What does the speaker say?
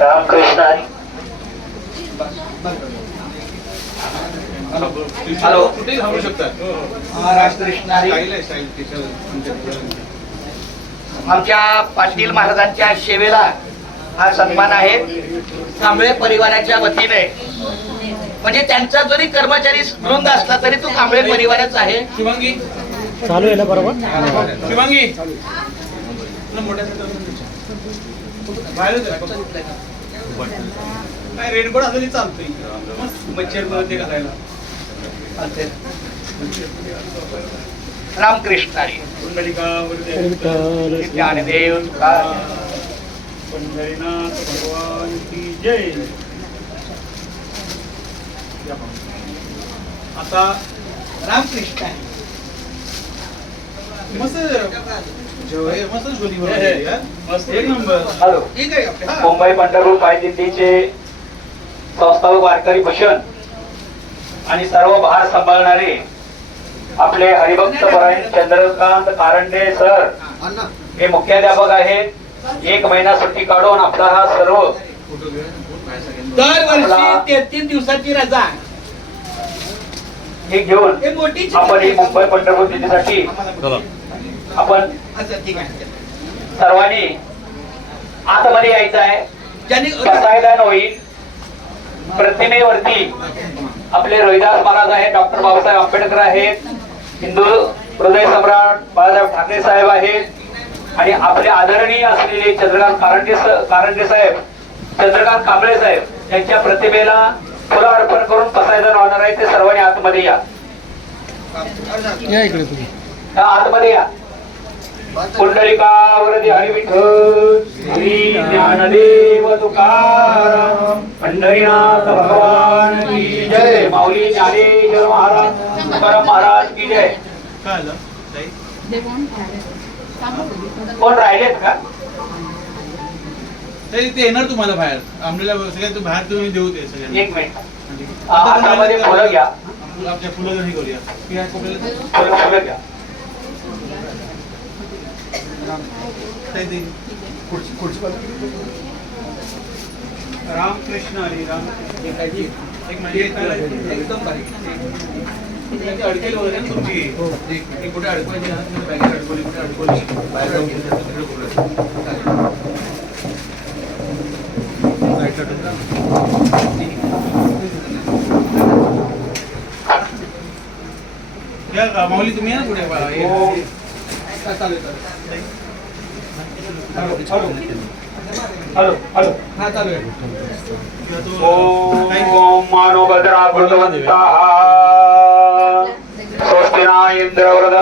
Ramakrishna Hari. Hello, कुठेही थांबू शकतात. रामकृष्ण हरी. आमच्या पाटील महाराजांच्या सेवेला हा सन्मान आहे कांबळे परिवाराच्या वतीने. म्हणजे त्यांचा जरी कर्मचारी वृंद असला तरी तो कांबळे परिवारच आहे. शिवांगी चालू आहे ना बरोबर. शिवांगी काय रेनकोट असं चालतोय मच्छर मध्ये घालायला. रामकृष्ण हरी. ज्ञानदेव पंढरीनाथ भगवान की जय. आता रामकृष्ण हरी. मस्त मस्त जोडी मस्त एक नंबर. हॅलो. मुंबई पंढरपूर पायदिंडीचे संस्थापक वारकरी भूषण आणि सर्व भार सांभाळणारे आपले हरिभक्त परायण चंद्रकांत कारंडे सर हे मुख्याध्यापक आहेत. 1 महिना सुट्टी काढून आपला हा सर्व दरवर्षी 33 दिवसाची रजा हे घेऊन आपण ही मुंबई पंढरपूर दिंडीसाठी आपण सर्वांनी आतमध्ये यायचं आहे. बसायला होईल. प्रतिमेवरती आपले रोहिदास महाराज आहेत, डॉक्टर बाबासाहेब आंबेडकर आहेत, हिंदू हृदय सम्राट बाळासाहेब ठाकरे साहेब आहेत आणि आपले आदरणीय असलेले चंद्रकांत कारंडे साहेब, चंद्रकांत कांबळे साहेब यांच्या प्रतिमेला फुलं अर्पण करून बसायला होणार आहे. ते सर्वांनी आतमध्ये या. इकडे तुम्ही आतमध्ये या. पुंडलिकावरती हरी विठ्ठल श्री ज्ञानदेव तुकाराम पंढरीनाथ भगवान की जय. माऊली ज्ञानेश्वर महाराज तुकाराम महाराज की जय. कोण राहिलेत का? ते येणार तुम्हाला बाहेर. आमल्याला सगळ्यात बाहेर तुम्ही देऊ ते सगळ्यांना. 1 मिनिट. हातामध्ये फुलं घ्या. आपल्या फुलं नाही करूया. फुलं घ्या. रामकृष्ण हरी. राम एक म्हणजे एकदम बारीक अडकेल वगैरे तुमची कुठे अडकवायची बॅगेत अडकवली, कुठे अडकवली बाहेर जाऊन माऊली तुम्ही या पुढे. Hello hello. हा चालू आहे. ओम मानो भद्रा कृतवन्तः स्वस्ति न इंद्र वृद